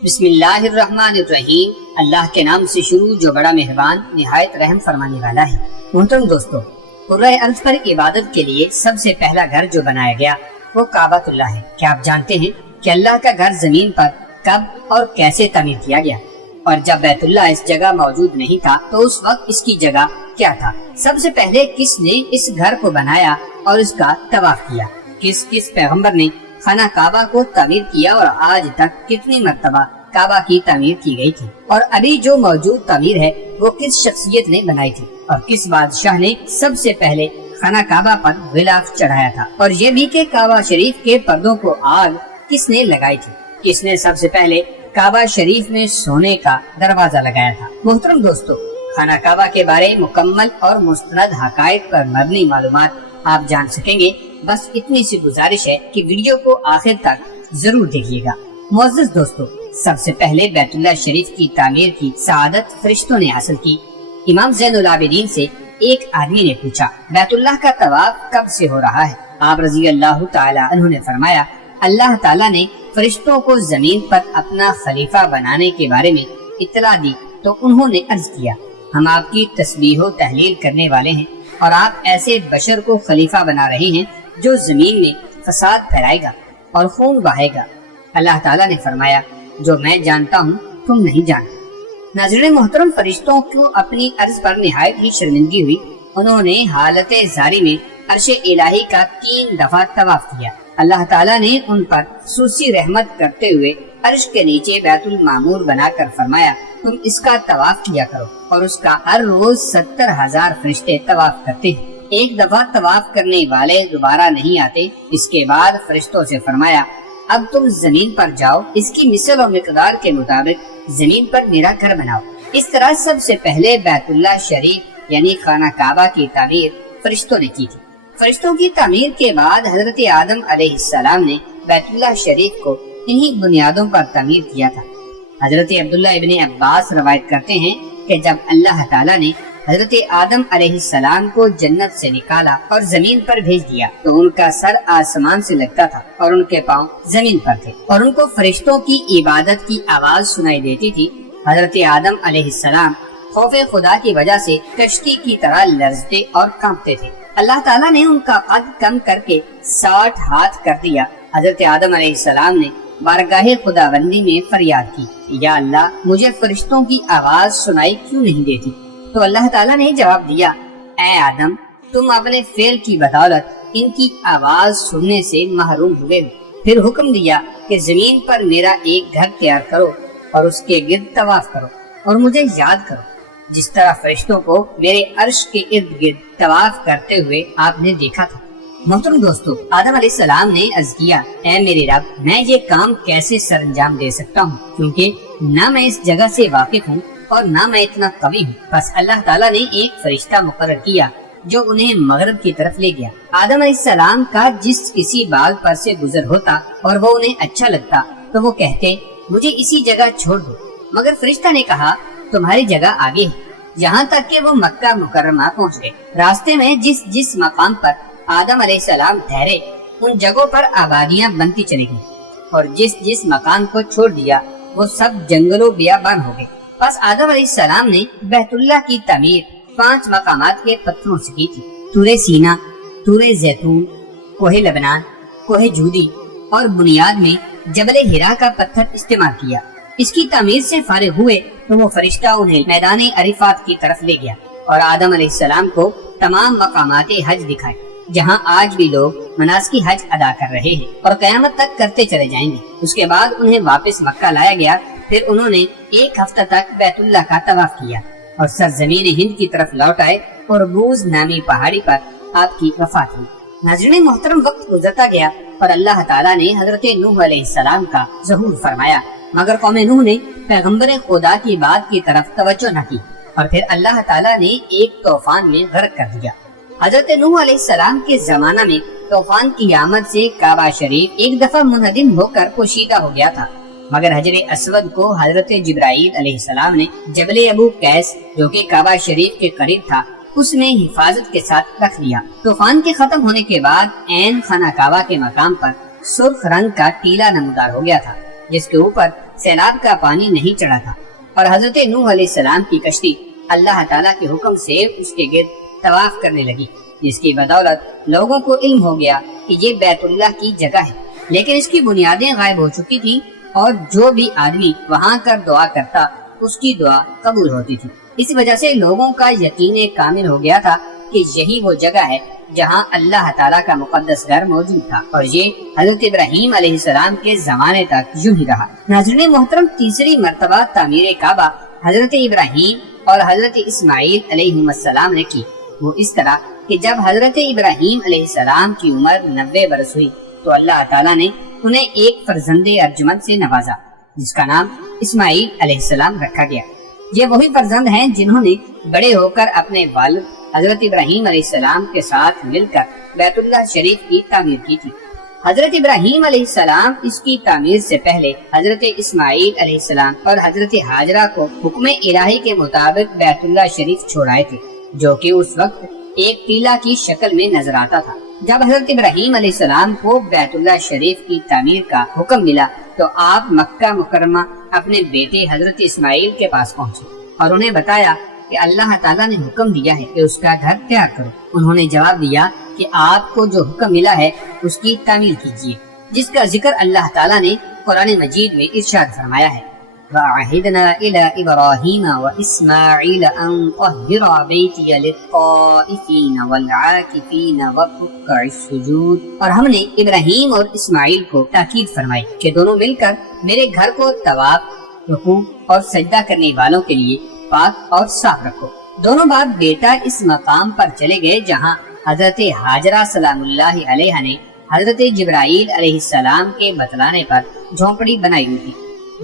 بسم اللہ الرحمن الرحیم، اللہ کے نام سے شروع جو بڑا مہربان نہایت رحم فرمانے والا ہے۔ محترم دوستو، قرۂ ارض پر عبادت کے لیے سب سے پہلا گھر جو بنایا گیا وہ کعبۃ اللہ ہے۔ کیا آپ جانتے ہیں کہ اللہ کا گھر زمین پر کب اور کیسے تعمیر کیا گیا؟ اور جب بیت اللہ اس جگہ موجود نہیں تھا تو اس وقت اس کی جگہ کیا تھا؟ سب سے پہلے کس نے اس گھر کو بنایا اور اس کا طواف کیا؟ کس پیغمبر نے خانہ کعبہ کو تعمیر کیا اور آج تک کتنی مرتبہ کعبہ کی تعمیر کی گئی تھی؟ اور ابھی جو موجود تعمیر ہے وہ کس شخصیت نے بنائی تھی؟ اور کس بادشاہ نے سب سے پہلے خانہ کعبہ پر غلاف چڑھایا تھا؟ اور یہ بھی کہ کعبہ شریف کے پردوں کو آگ کس نے لگائی تھی؟ کس نے سب سے پہلے کعبہ شریف میں سونے کا دروازہ لگایا تھا؟ محترم دوستو، خانہ کعبہ کے بارے مکمل اور مستند حقائق پر مبنی معلومات آپ جان سکیں گے۔ بس اتنی سی گزارش ہے کہ ویڈیو کو آخر تک ضرور دیکھیے گا۔ معزز دوستو، سب سے پہلے بیت اللہ شریف کی تعمیر کی سعادت فرشتوں نے حاصل کی۔ امام زین العابدین سے ایک آدمی نے پوچھا، بیت اللہ کا طواف کب سے ہو رہا ہے؟ آپ رضی اللہ تعالی عنہ نے فرمایا، اللہ تعالیٰ نے فرشتوں کو زمین پر اپنا خلیفہ بنانے کے بارے میں اطلاع دی تو انہوں نے عرض کیا، ہم آپ کی تسبیح و تحلیل کرنے والے ہیں اور آپ ایسے بشر کو خلیفہ بنا رہے ہیں جو زمین میں فساد پھیلائے گا اور خون بہائے گا۔ اللہ تعالیٰ نے فرمایا، جو میں جانتا ہوں تم نہیں جانتے۔ ناظرین محترم، فرشتوں کو اپنی عرض پر نہایت ہی شرمندگی ہوئی۔ انہوں نے حالت زاری میں عرش الہی کا 3 دفعہ طواف کیا۔ اللہ تعالیٰ نے ان پر خصوصی رحمت کرتے ہوئے عرش کے نیچے بیت المعمور بنا کر فرمایا، تم اس کا طواف کیا کرو، اور اس کا ہر روز 70,000 فرشتے طواف کرتے ہیں۔ ایک دفعہ طواف کرنے والے دوبارہ نہیں آتے۔ اس کے بعد فرشتوں سے فرمایا، اب تم زمین پر جاؤ، اس کی مثل اور مقدار کے مطابق زمین پر میرا گھر بناؤ۔ اس طرح سب سے پہلے بیت اللہ شریف یعنی خانہ کعبہ کی تعمیر فرشتوں نے کی تھی۔ فرشتوں کی تعمیر کے بعد حضرت آدم علیہ السلام نے بیت اللہ شریف کو انہی بنیادوں پر تعمیر کیا تھا۔ حضرت عبداللہ ابن عباس روایت کرتے ہیں کہ جب اللہ تعالیٰ نے حضرت آدم علیہ السلام کو جنت سے نکالا اور زمین پر بھیج دیا تو ان کا سر آسمان سے لگتا تھا اور ان کے پاؤں زمین پر تھے، اور ان کو فرشتوں کی عبادت کی آواز سنائی دیتی تھی۔ حضرت آدم علیہ السلام خوف خدا کی وجہ سے کشتی کی طرح لرزتے اور کانپتے تھے۔ اللہ تعالیٰ نے ان کا قد کم کر کے 60 ہاتھ کر دیا۔ حضرت آدم علیہ السلام نے بارگاہ خداوندی میں فریاد کی، یا اللہ، مجھے فرشتوں کی آواز سنائی کیوں نہیں دیتی؟ تو اللہ تعالیٰ نے جواب دیا، اے آدم، تم اپنے فعل کی بدولت ان کی آواز سننے سے محروم ہوئے۔ پھر حکم دیا کہ زمین پر میرا ایک گھر تیار کرو اور اس کے گرد طواف کرو اور مجھے یاد کرو، جس طرح فرشتوں کو میرے عرش کے ارد گرد طواف کرتے ہوئے آپ نے دیکھا تھا۔ محترم دوستو، آدم علیہ السلام نے عرض کیا، اے میرے رب، میں یہ کام کیسے سر انجام دے سکتا ہوں، کیونکہ نہ میں اس جگہ سے واقف ہوں اور نہ میں اتنا قوی ہوں۔ بس اللہ تعالیٰ نے ایک فرشتہ مقرر کیا جو انہیں مغرب کی طرف لے گیا۔ آدم علیہ السلام کا جس کسی باغ پر سے گزر ہوتا اور وہ انہیں اچھا لگتا تو وہ کہتے، مجھے اسی جگہ چھوڑ دو، مگر فرشتہ نے کہا، تمہاری جگہ آگے ہے، یہاں تک کہ وہ مکہ مکرمہ پہنچ گئے۔ راستے میں جس مقام پر آدم علیہ السلام ٹھہرے ان جگہوں پر آبادیاں بنتی چلی گئیں، اور جس مکان کو چھوڑ دیا وہ سب جنگل و بیابان ہو گئے۔ بس آدم علیہ السلام نے بیت اللہ کی تعمیر 5 مقامات کے پتھروں سے کی تھی: طور سینا، طور زیتون، کوہ لبنان، کوہ جودی، اور بنیاد میں جبل ہرا کا پتھر استعمال کیا۔ اس کی تعمیر سے فارغ ہوئے تو وہ فرشتہ انہیں میدان عرفات کی طرف لے گیا اور آدم علیہ السلام کو تمام مقامات حج دکھائے، جہاں آج بھی لوگ مناسک حج ادا کر رہے ہیں اور قیامت تک کرتے چلے جائیں گے۔ اس کے بعد انہیں واپس مکہ لایا گیا۔ پھر انہوں نے 1 ہفتہ تک بیت اللہ کا طواف کیا اور سرزمین ہند کی طرف لوٹ آئے اور بوز نامی پہاڑی پر آپ کی وفات ہوئی۔ ناظرین محترم، وقت گزرتا گیا اور اللہ تعالیٰ نے حضرت نوح علیہ السلام کا ظہور فرمایا، مگر قوم نوح نے پیغمبر خدا کی بات کی طرف توجہ نہ کی اور پھر اللہ تعالیٰ نے ایک طوفان میں غرق کر دیا۔ حضرت نوح علیہ السلام کے زمانہ میں طوفان کی آمد سے کعبہ شریف ایک دفعہ منہدم ہو کر پوشیدہ ہو گیا تھا، مگر حجر اسود کو حضرت جبرائیل علیہ السلام نے جبل ابو قیس جو کہ کعبہ شریف کے قریب تھا اس میں حفاظت کے ساتھ رکھ لیا۔ طوفان کے ختم ہونے کے بعد عین خانہ کعبہ کے مقام پر سرخ رنگ کا ٹیلا نمودار ہو گیا تھا، جس کے اوپر سیلاب کا پانی نہیں چڑھا تھا اور حضرت نوح علیہ السلام کی کشتی اللہ تعالیٰ کے حکم سے اس کے گرد طواف کرنے لگی، جس کی بدولت لوگوں کو علم ہو گیا کہ یہ بیت اللہ کی جگہ ہے، لیکن اس کی بنیادیں غائب ہو چکی تھی اور جو بھی آدمی وہاں کر دعا کرتا اس کی دعا قبول ہوتی تھی۔ اس وجہ سے لوگوں کا یقین کامل ہو گیا تھا کہ یہی وہ جگہ ہے جہاں اللہ تعالیٰ کا مقدس گھر موجود تھا، اور یہ حضرت ابراہیم علیہ السلام کے زمانے تک یوں ہی رہا۔ ناظرین محترم، تیسری مرتبہ تعمیر کعبہ حضرت ابراہیم اور حضرت اسماعیل علیہ السلام نے کی۔ وہ اس طرح کہ جب حضرت ابراہیم علیہ السلام کی عمر 90 برس ہوئی تو اللہ تعالیٰ نے انہیں ایک فرزند ارجمند سے نوازا جس کا نام اسماعیل علیہ السلام رکھا گیا۔ یہ وہی فرزند ہیں جنہوں نے بڑے ہو کر اپنے والد حضرت ابراہیم علیہ السلام کے ساتھ مل کر بیت اللہ شریف کی تعمیر کی تھی۔ حضرت ابراہیم علیہ السلام اس کی تعمیر سے پہلے حضرت اسماعیل علیہ السلام اور حضرت ہاجرہ کو حکم الہی کے مطابق بیت اللہ شریف چھوڑائے تھے، جو کہ اس وقت ایک ٹیلا کی شکل میں نظر آتا تھا۔ جب حضرت ابراہیم علیہ السلام کو بیت اللہ شریف کی تعمیر کا حکم ملا تو آپ مکہ مکرمہ اپنے بیٹے حضرت اسماعیل کے پاس پہنچے اور انہیں بتایا کہ اللہ تعالیٰ نے حکم دیا ہے کہ اس کا گھر تیار کرو۔ انہوں نے جواب دیا کہ آپ کو جو حکم ملا ہے اس کی تعمیر کیجیے، جس کا ذکر اللہ تعالیٰ نے قرآن مجید میں ارشاد فرمایا ہے، وَعَهِدْنَا إِلَىٰ إِبْرَاهِيمَ وَإِسْمَاعِيلَ أَن طَهِّرَا بَيْتِيَ لِلطَّائِفِينَ وَالْعَاكِفِينَ وَالرُّكَّعِ السُّجُودِ، اور ہم نے ابراہیم اور اسماعیل کو تاکید فرمائی کہ دونوں مل کر میرے گھر کو طواف، رکوع اور سجدہ کرنے والوں کے لیے پاک اور صاف رکھو۔ دونوں باپ بیٹا اس مقام پر چلے گئے جہاں حضرت ہاجرہ سلام اللہ علیہ نے حضرت جبرائیل علیہ السلام کے بتلانے پر جھونپڑی بنائی ہوئی تھی۔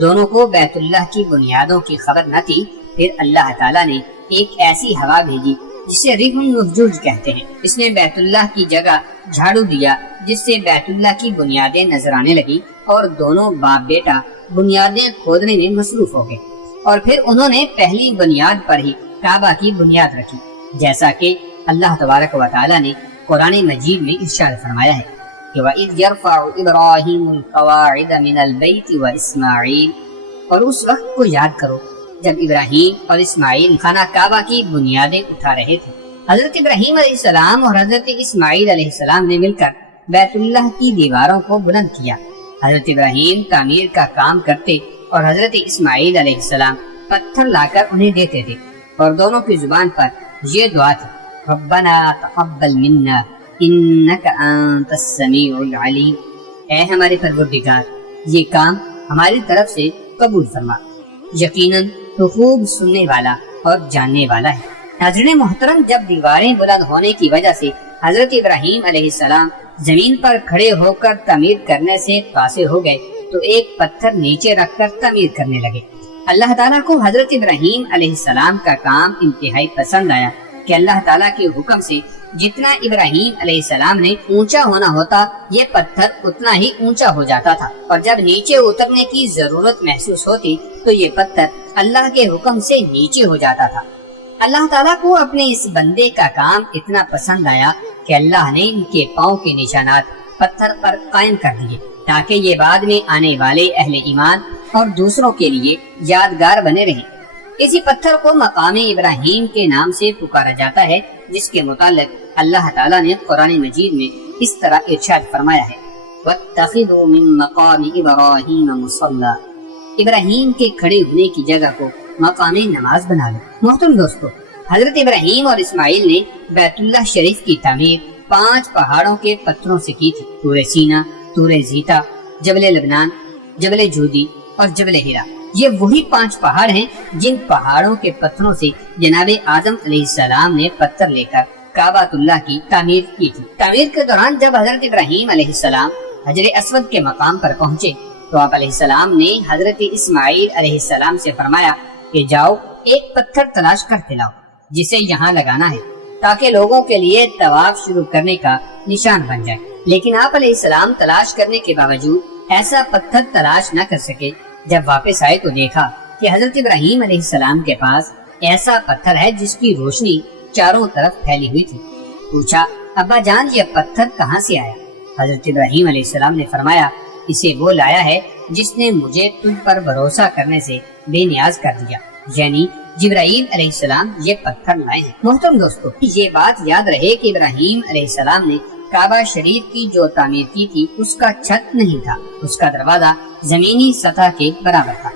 دونوں کو بیت اللہ کی بنیادوں کی خبر نہ تھی۔ پھر اللہ تعالیٰ نے ایک ایسی ہوا بھیجی جسے ریح النجوج کہتے ہیں۔ اس نے بیت اللہ کی جگہ جھاڑو دیا جس سے بیت اللہ کی بنیادیں نظر آنے لگی اور دونوں باپ بیٹا بنیادیں کھودنے میں مصروف ہو گئے، اور پھر انہوں نے پہلی بنیاد پر ہی کعبہ کی بنیاد رکھی، جیسا کہ اللہ تبارک و تعالیٰ نے قرآن مجید میں ارشاد فرمایا ہے کہ وَإِذْ يَرْفَعُ إِبْرَاهِيمُ الْقَوَاعِدَ مِنَ الْبَيْتِ وَإِسْمَاعِيلُ، اور اس وقت کو یاد کرو جب ابراہیم اور اسماعیل خانہ کعبہ کی بنیادیں اٹھا رہے تھے۔ حضرت ابراہیم علیہ السلام اور حضرت اسماعیل علیہ السلام نے مل کر بیت اللہ کی دیواروں کو بلند کیا۔ حضرت ابراہیم تعمیر کا کام کرتے اور حضرت اسماعیل علیہ السلام پتھر لا کر انہیں دیتے تھے، اور دونوں کی زبان پر یہ دعا تھی، ربنا تقبل منا انک انت السمیع العلیم، اے ہمارے پروردگار یہ کام ہماری طرف سے قبول فرما، یقیناً تو خوب سننے والا اور جاننے والا ہے۔ ناظرین محترم، جب دیواریں بلند ہونے کی وجہ سے حضرت ابراہیم علیہ السلام زمین پر کھڑے ہو کر تعمیر کرنے سے قاصر ہو گئے تو ایک پتھر نیچے رکھ کر تعمیر کرنے لگے۔ اللہ تعالیٰ کو حضرت ابراہیم علیہ السلام کا کام انتہائی پسند آیا کہ اللہ تعالیٰ کے حکم سے جتنا ابراہیم علیہ السلام نے اونچا ہونا ہوتا یہ پتھر اتنا ہی اونچا ہو جاتا تھا، اور جب نیچے اترنے کی ضرورت محسوس ہوتی تو یہ پتھر اللہ کے حکم سے نیچے ہو جاتا تھا۔ اللہ تعالیٰ کو اپنے اس بندے کا کام اتنا پسند آیا کہ اللہ نے ان کے پاؤں کے نشانات پتھر پر قائم کر دیے تاکہ یہ بعد میں آنے والے اہل ایمان اور دوسروں کے لیے یادگار بنے رہیں۔ اسی پتھر کو مقام ابراہیم کے نام سے پکارا جاتا ہے، جس کے متعلق اللہ تعالیٰ نے قرآن مجید میں اس طرح ارشاد فرمایا ہے، وَاتَّخِذُوا مِن مَّقَامِ إِبْرَاهِيمَ مُصَلًّى، ابراہیم کے کھڑے ہونے کی جگہ کو مقام نماز بنا لو۔ محترم دوستو، حضرت ابراہیم اور اسماعیل نے بیت اللہ شریف کی تعمیر 5 پہاڑوں کے پتھروں سے کی تھی، طور سینا، طور زیتا، جبل لبنان، جبل جودی اور جبل ہیرا۔ یہ وہی 5 پہاڑ ہیں جن پہاڑوں کے پتھروں سے جناب آدم علیہ السلام نے پتھر لے کر کعبۃ اللہ کی تعمیر کی تھی۔ تعمیر کے دوران جب حضرت ابراہیم علیہ السلام حجر اسود کے مقام پر پہنچے تو آپ علیہ السلام نے حضرت اسماعیل علیہ السلام سے فرمایا کہ جاؤ ایک پتھر تلاش کر کے لاؤ جسے یہاں لگانا ہے تاکہ لوگوں کے لیے طواف شروع کرنے کا نشان بن جائے۔ لیکن آپ علیہ السلام تلاش کرنے کے باوجود ایسا پتھر تلاش نہ کر سکے۔ جب واپس آئے تو دیکھا کہ حضرت ابراہیم علیہ السلام کے پاس ایسا پتھر ہے جس کی روشنی چاروں طرف پھیلی ہوئی تھی۔ پوچھا، ابا جان یہ پتھر کہاں سے آیا؟ حضرت ابراہیم علیہ السلام نے فرمایا اسے وہ لایا ہے جس نے مجھے تم پر بھروسہ کرنے سے بے نیاز کر دیا، یعنی جبرائیل علیہ السلام یہ پتھر لائے ہیں۔ محترم دوستو، یہ بات یاد رہے کہ ابراہیم علیہ السلام نے کعبہ شریف کی جو تعمیر کی تھی اس کا چھت نہیں تھا، اس کا دروازہ زمینی سطح کے برابر تھا۔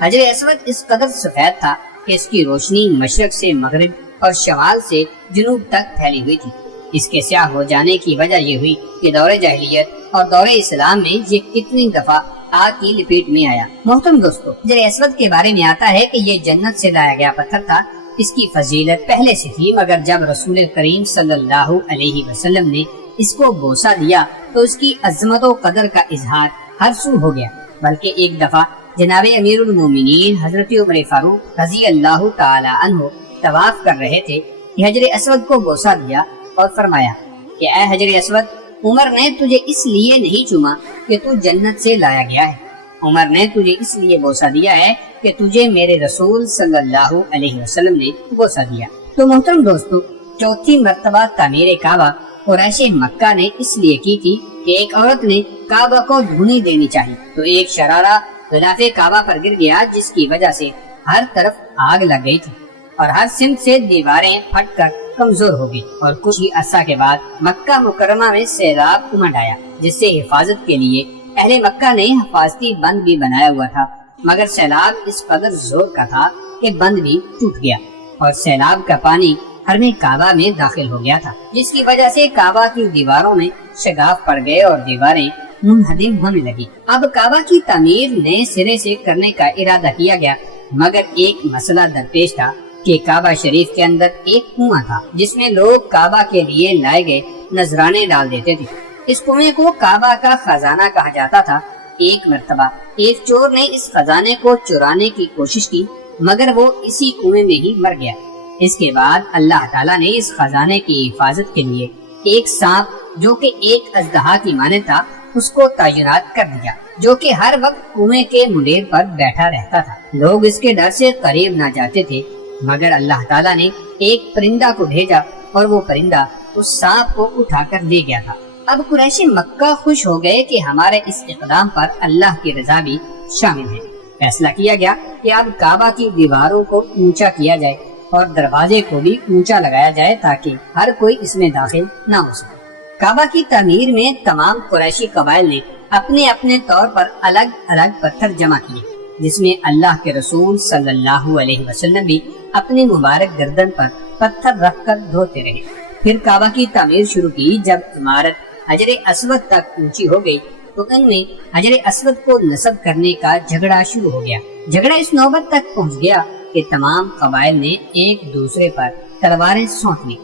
حجر اسود اس قدر سفید تھا کہ اس کی روشنی مشرق سے مغرب اور شمال سے جنوب تک پھیلی ہوئی تھی۔ اس کے سیاہ ہو جانے کی وجہ یہ ہوئی کہ دور جاہلیت اور دور اسلام میں یہ کتنی دفعہ آگ کی لپیٹ میں آیا۔ محترم دوستو، حجر اسود کے بارے میں آتا ہے کہ یہ جنت سے لایا گیا پتھر تھا۔ اس کی فضیلت پہلے سے تھی، مگر جب رسول کریم صلی اللہ علیہ وسلم نے اس کو بوسہ دیا تو اس کی عظمت و قدر کا اظہار ہر سو ہو گیا۔ بلکہ ایک دفعہ جناب امیر المومنین حضرت عمر فاروق رضی اللہ تعالی عنہ طواف کر رہے تھے کہ حجر اسود کو بوسہ دیا اور فرمایا کہ اے حجر اسود، عمر نے تجھے اس لیے نہیں چوما کہ تو جنت سے لایا گیا ہے، عمر نے تجھے اس لیے بوسہ دیا ہے کہ تجھے میرے رسول صلی اللہ علیہ وسلم نے بوسہ دیا۔ تو محترم دوستو، چوتھی مرتبہ تعمیر کعبہ قریش مکہ نے اس لیے کی تھی کہ ایک عورت نے کعبہ کو دھونی دینی چاہی، تو ایک شرارہ غلاف کعبہ پر گر گیا، جس کی وجہ سے ہر طرف آگ لگ گئی تھی اور ہر سمت سے دیواریں پھٹ کر کمزور ہو گئی، اور کچھ ہی عرصہ کے بعد مکہ مکرمہ میں سیلاب امڈ آیا، جس سے حفاظت کے لیے اہل مکہ نے حفاظتی بند بھی بنایا ہوا تھا، مگر سیلاب اس قدر زور کا تھا کہ بند بھی ٹوٹ گیا اور سیلاب کا پانی حرم کعبہ میں داخل ہو گیا تھا، جس کی وجہ سے کعبہ کی دیواروں میں شگاف پڑ گئے اور دیواریں منہدم ہونے لگی۔ اب کعبہ کی تعمیر نئے سرے سے کرنے کا ارادہ کیا گیا، مگر ایک مسئلہ درپیش تھا کہ کعبہ شریف کے اندر ایک کنواں تھا جس میں لوگ کعبہ کے لیے لائے گئے نذرانے ڈال دیتے تھے۔ اس کنویں کو کعبہ کا خزانہ کہا جاتا تھا۔ ایک مرتبہ ایک چور نے اس خزانے کو چرانے کی کوشش کی، مگر وہ اسی کنویں میں ہی مر گیا۔ اس کے بعد اللہ تعالیٰ نے اس خزانے کی حفاظت کے لیے ایک سانپ جو کہ ایک اژدہا کی مانند تھا اس کو تعینات کر دیا، جو کہ ہر وقت کنویں کے منڈیر پر بیٹھا رہتا تھا۔ لوگ اس کے ڈر سے قریب نہ جاتے تھے، مگر اللہ تعالیٰ نے ایک پرندہ کو بھیجا اور وہ پرندہ اس سانپ کو اٹھا کر لے گیا تھا۔ اب قریش مکہ خوش ہو گئے کہ ہمارے اس اقدام پر اللہ کی رضا بھی شامل ہے۔ فیصلہ کیا گیا کہ اب کعبہ کی دیواروں کو اونچا کیا جائے اور دروازے کو بھی اونچا لگایا جائے تاکہ ہر کوئی اس میں داخل نہ ہو سکے۔ کعبہ کی تعمیر میں تمام قریشی قبائل نے اپنے اپنے طور پر الگ الگ پتھر جمع کیے، جس میں اللہ کے رسول صلی اللہ علیہ وسلم بھی اپنے مبارک گردن پر پتھر رکھ کر دھوتے رہے۔ پھر کعبہ کی تعمیر شروع کی۔ جب عمارت حجر اسود تک اونچی ہو گئی تو ان میں حجر اسود کو نصب کرنے کا جھگڑا شروع ہو گیا۔ جھگڑا اس نوبت تک پہنچ گیا کہ تمام قبائل نے ایک دوسرے پر تلواریں سونت لی۔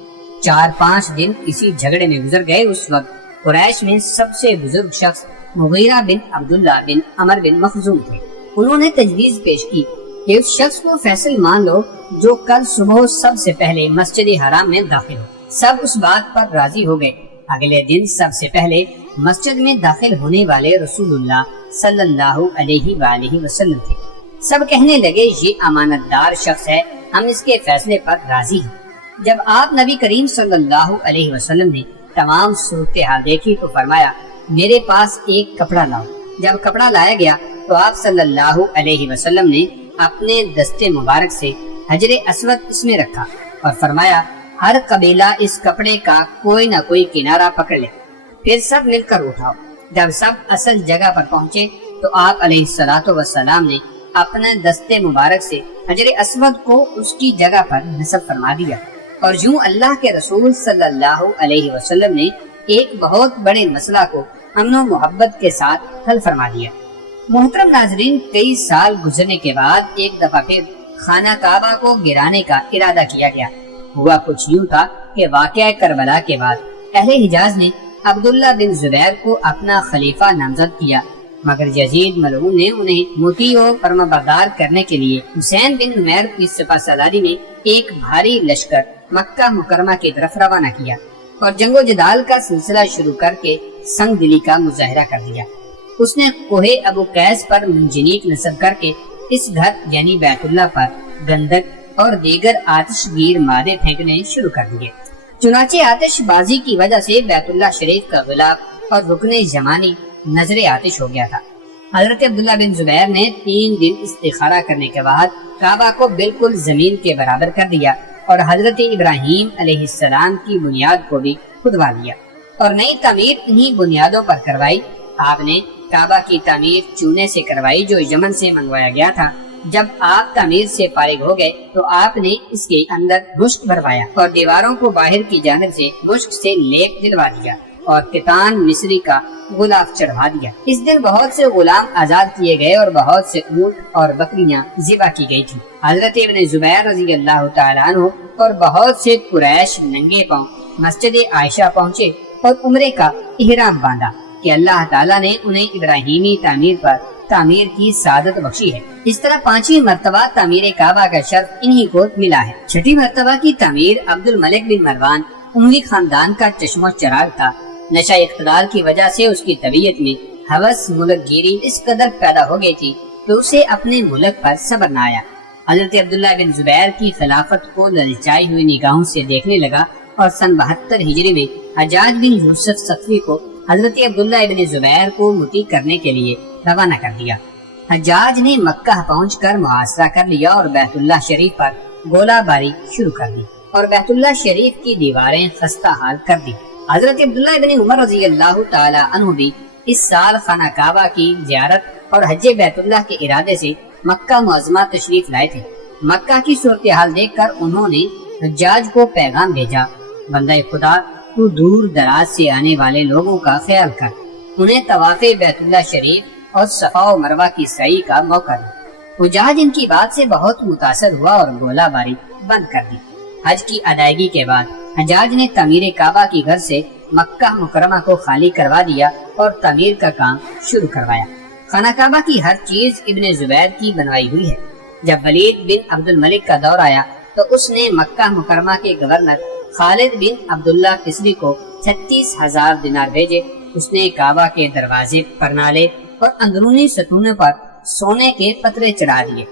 4-5 دن اسی جھگڑے میں گزر گئے۔ اس وقت قریش میں سب سے بزرگ شخص مغیرہ بن عبداللہ بن عمر بن مخزوم تھے۔ انہوں نے تجویز پیش کی کہ اس شخص کو فیصل مان لو جو کل صبح سب سے پہلے مسجد حرام میں داخل ہو۔ سب اس بات پر راضی ہو گئے۔ اگلے دن سب سے پہلے مسجد میں داخل ہونے والے رسول اللہ صلی اللہ علیہ وآلہ وسلم تھے۔ سب کہنے لگے یہ امانت دار شخص ہے، ہم اس کے فیصلے پر راضی ہیں۔ جب آپ نبی کریم صلی اللہ علیہ وسلم نے تمام صورتحال دیکھی تو فرمایا میرے پاس ایک کپڑا لاؤ۔ جب کپڑا لایا گیا تو آپ صلی اللہ علیہ وسلم نے اپنے دستے مبارک سے حجر اسود اس میں رکھا اور فرمایا ہر قبیلہ اس کپڑے کا کوئی نہ کوئی کنارہ پکڑ لے، پھر سب مل کر اٹھاؤ۔ جب سب اصل جگہ پر پہنچے تو آپ علیہ الصلوۃ والسلام نے اپنے دستے مبارک سے حجر اسود کو اس کی جگہ پر نصب فرما دیا، اور یوں اللہ کے رسول صلی اللہ علیہ وسلم نے ایک بہت بڑے مسئلہ کو امن و محبت کے ساتھ حل فرما دیا۔ محترم ناظرین، کئی سال گزرنے کے بعد ایک دفعہ پھر خانہ کعبہ کو گرانے کا ارادہ کیا گیا۔ ہوا کچھ یوں تھا کہ واقعہ کربلا کے بعد اہل حجاز نے عبداللہ بن زبیر کو اپنا خلیفہ نامزد کیا، مگر یزید ملعون نے انہیں مطیع و فرمانبردار کرنے کے لیے حسین بن نمیر کی سپہ سالاری میں ایک بھاری لشکر مکہ مکرمہ کی طرف روانہ کیا اور جنگ و جدال کا سلسلہ شروع کر کے سنگ دلی کا مظاہرہ کر دیا۔ اس نے کوہ ابو قیس پر منجنیق نصب کر کے اس گھر یعنی بیت اللہ پر گندک اور دیگر آتش گیر مادے پھینکنے شروع کر دیے۔ چنانچہ آتش بازی کی وجہ سے بیت اللہ شریف کا غلاف اور رکن زمانی نظر آتش ہو گیا تھا۔ حضرت عبداللہ بن زبیر نے 3 دن استخارہ کرنے کے بعد کعبہ کو بالکل زمین کے برابر کر دیا اور حضرت ابراہیم علیہ السلام کی بنیاد کو بھی کھدوا دیا اور نئی تعمیر انہی بنیادوں پر کروائی۔ آپ نے کعبہ کی تعمیر چونے سے کروائی جو یمن سے منگوایا گیا تھا۔ جب آپ تعمیر سے فارغ ہو گئے تو آپ نے اس کے اندر مشک بھروایا اور دیواروں کو باہر کی جانب سے مشک سے لیپ دلوا دیا اور کتان مصری کا غلاف چڑھوا دیا۔ اس دن بہت سے غلام آزاد کیے گئے اور بہت سے اونٹ اور بکریاں ذبح کی گئی تھی۔ حضرت ابن زبیر رضی اللہ تعالیٰ عنہ اور بہت سے قریش ننگے پاؤں مسجد عائشہ پہنچے اور عمرے کا احرام باندھا کہ اللہ تعالیٰ نے انہیں ابراہیمی تعمیر پر تعمیر کی سعادت بخشی ہے۔ اس طرح 5ویں مرتبہ تعمیر کعبہ کا شرف انہی کو ملا ہے۔ 6ٹھی مرتبہ کی تعمیر عبد الملک بن مروان اموی خاندان کا چشم و چراغ تھا۔ نشہ اقتدار کی وجہ سے اس کی طبیعت میں ہوس ملک گیری اس قدر پیدا ہو گئی تھی کہ اسے اپنے ملک پر صبر نہ آیا۔ حضرت عبداللہ بن زبیر کی خلافت کو للچائی ہوئی نگاہوں سے دیکھنے لگا اور سن 72 ہجری میں حجاج بن یوسف ثقفی کو حضرت عبداللہ بن زبیر کو مطیع کرنے کے لیے روانہ کر دیا۔ حجاج نے مکہ پہنچ کر محاصرہ کر لیا اور بیت اللہ شریف پر گولہ باری شروع کر دی اور بیت اللہ شریف کی دیواریں خستہ حال کر دی۔ حضرت عبداللہ بن عمر رضی اللہ تعالی عنہ بھی اس سال خانہ کعبہ کی زیارت اور حج بیت اللہ کے ارادے سے مکہ معظمہ تشریف لائے تھے۔ مکہ کی صورتحال دیکھ کر انہوں نے حجاج کو پیغام بھیجا، بندہ خدا تو دور دراز سے آنے والے لوگوں کا خیال کر، انہیں طواف بیت اللہ شریف اور صفا و مروہ کی سعی کا موقع دے۔ حجاج ان کی بات سے بہت متاثر ہوا اور گولہ باری بند کر دی۔ حج کی ادائیگی کے بعد حجاج نے تعمیر کعبہ کی گھر سے مکہ مکرمہ کو خالی کروا دیا اور تعمیر کا کام شروع کروایا۔ خانہ کعبہ کی ہر چیز ابن زبیر کی بنوائی ہوئی ہے۔ جب ولید بن عبد الملک کا دور آیا تو اس نے مکہ مکرمہ کے گورنر خالد بن عبداللہ قسری کو 36,000 دینار بھیجے۔ اس نے کعبہ کے دروازے پرنالے اور اندرونی ستونوں پر سونے کے پترے چڑھا دیے۔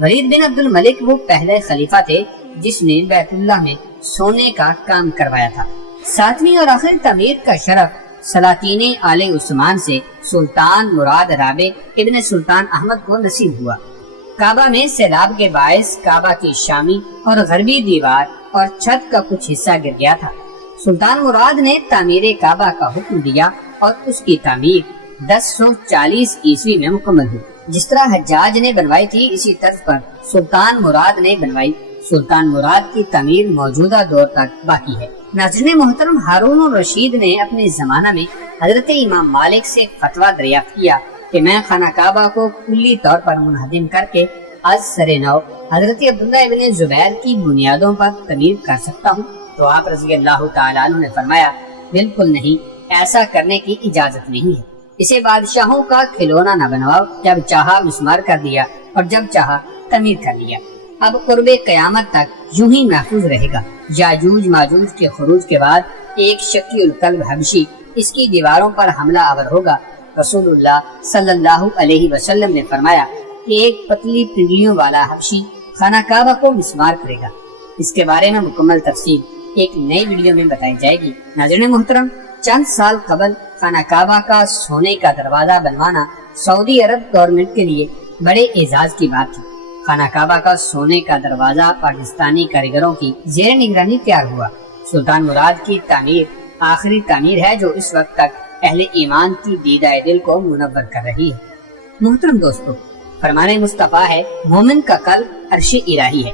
ولید بن عبد الملک وہ پہلے خلیفہ تھے جس نے بیت اللہ میں سونے کا کام کروایا تھا۔ 7ویں اور آخری تعمیر کا شرف سلاطین آل عثمان سے سلطان مراد رابع ابن سلطان احمد کو نصیب ہوا۔ کعبہ میں سیلاب کے باعث کعبہ کی شامی اور غربی دیوار اور چھت کا کچھ حصہ گر گیا تھا۔ سلطان مراد نے تعمیر کعبہ کا حکم دیا اور اس کی تعمیر 1040 عیسوی میں مکمل ہوئی۔ جس طرح حجاج نے بنوائی تھی اسی طرز پر سلطان مراد نے بنوائی۔ سلطان مراد کی تعمیر موجودہ دور تک باقی ہے۔ ناظرین محترم، ہارون الرشید نے اپنے زمانہ میں حضرت امام مالک سے فتویٰ دریافت کیا کہ میں خانہ کعبہ کو کلی طور پر منہدم کر کے از سر نو حضرت عبداللہ ابن زبیر کی بنیادوں پر تعمیر کر سکتا ہوں؟ تو آپ رضی اللہ تعالیٰ عنہ نے فرمایا، بالکل نہیں، ایسا کرنے کی اجازت نہیں ہے۔ اسے بادشاہوں کا کھلونا نہ بنواؤ، جب چاہا مسمار کر دیا اور جب چاہا تعمیر کر لیا۔ اب قرب قیامت تک یوں ہی محفوظ رہے گا۔ یاجوج ماجوج کے خروج کے بعد ایک شکی القلب حبشی اس کی دیواروں پر حملہ آور ہوگا۔ رسول اللہ صلی اللہ علیہ وسلم نے فرمایا کہ ایک پتلی پنڈلیوں والا حبشی خانہ کعبہ کو مسمار کرے گا۔ اس کے بارے میں مکمل تفصیل ایک نئی ویڈیو میں بتائی جائے گی۔ ناظرین محترم، چند سال قبل خانہ کعبہ کا سونے کا دروازہ بنوانا سعودی عرب گورنمنٹ کے لیے بڑے اعزاز کی بات تھی۔ خانہ کعبہ کا سونے کا دروازہ پاکستانی کاریگروں کی زیر نگرانی تیار ہوا۔ سلطان مراد کی تعمیر آخری تعمیر ہے جو اس وقت تک اہل ایمان کی دیدہ دل کو منور کر رہی ہے۔ محترم دوستو، فرمان مصطفیٰ ہے، مومن کا قلب عرش الہی ہے۔